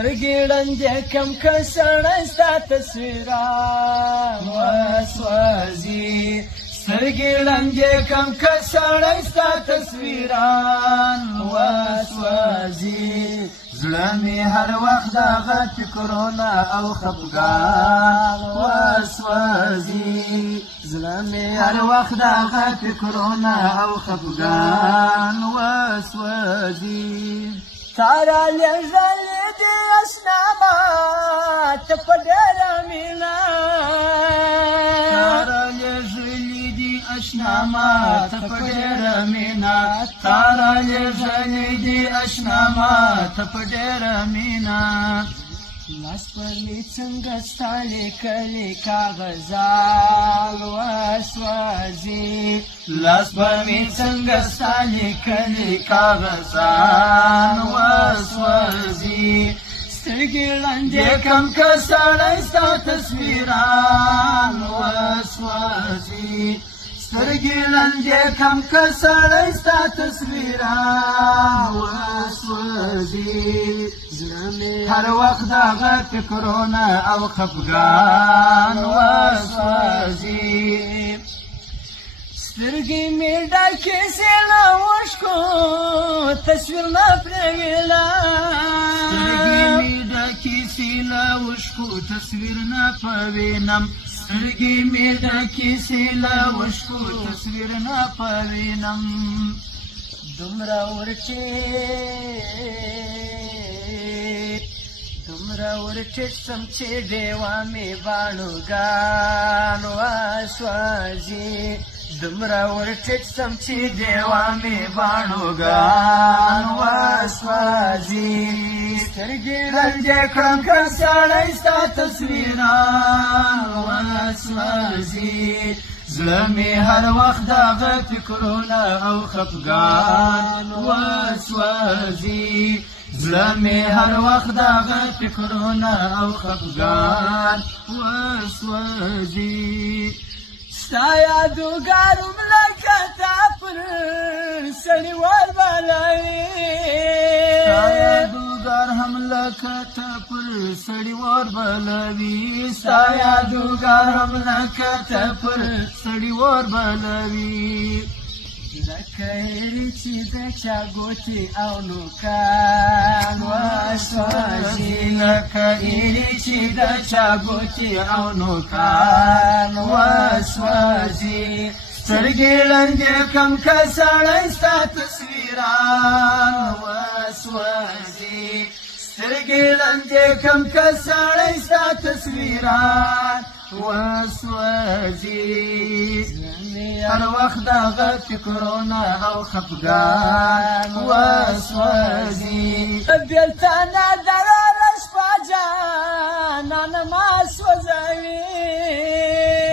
سترګې ړندې کم که سړی ستا تصویران وسوځي سترګې ړندې کم که سړی ستا تصویران وسوځي زړه مې هر وخت دغه فکرونه او خفګان وسوځي زړه مې هر وخت دغه فکرونه او خفګان وسوځي تارا لېږلې دې اشنا ماته په ډېره مینه تارا لېږلې دې اشنا ماته په ډېره مینه تارا لېږلې دې اشنا ماته په ډېره مینه لاس پر مې څنګه ستا لیکلي کاغذان وسوځي لاس پر مې څنګه ستا لیکلي کاغذان وسوځي سترګې ړندې کم که سړی ستا تصویران وسوځي سترګې ړندې کم که سړی ستا تصویران وسوځي هر وخت دغه فکرونه او خفګان وسوځي سترګې مې ډکې سي له اوښکو تصویر نه پرې وینم سترګې مې ډکې سي له اوښکو تصویر نه پرې وینم سترګې مې ډکې سي له اوښکو تصویر نه پرې وینم دومره ورټیټ سم چې ډېوه مې باڼوګان وسوځي دومره ورټیټ سم چې ډېوه مې باڼوګان وسوځي سترګې ړندې کړم که سړی ستا تصویران وسوځي زړه مې هر وخت دغه فکرونه او خفګان وسوځي زړه مې هر وخت دغه فکرونه او خفګان وسوځي ستا یادګارم لکه تا پر سړي وربلوي ستا یادګار هم لکه تا پر سړي وربلوي ستا یادګار هم لکه تا پر سړي وربلوي لکه هیرې چې د چا ګوتې او نوکان وسوځي لکه هیرې چې د چا ګوتې او نوکان وسوځي سترګې ړندې کم که سړی ستا تصویران وسوځي سترګې ړندې کم که سړی ستا تصویران وسوځي هر وخت دغه فکرونه او خفګان وسوځي بېلتانه دراره شپه جانانه ما سوځوي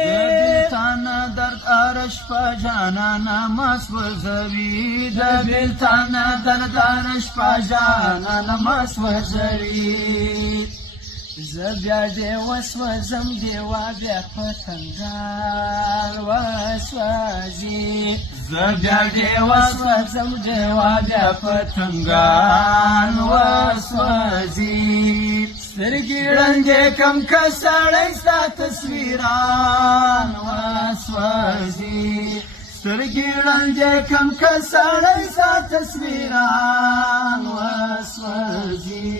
بېلتانه درد اره شپه جانانه ما سوځوي د بېلتانه درد اره شپه جانانه ما سوځوي زه بیا ډېوه سوځم ډېوه بیا پتنګان وسوځي زه بیا ډېوه سوځم ډېوه بیا پتنګان وسوځي سترګې ړندې کم که سړی ستا تصویران وسوځي سترګې ړندې کم که سړی ستا تصویران وسوځي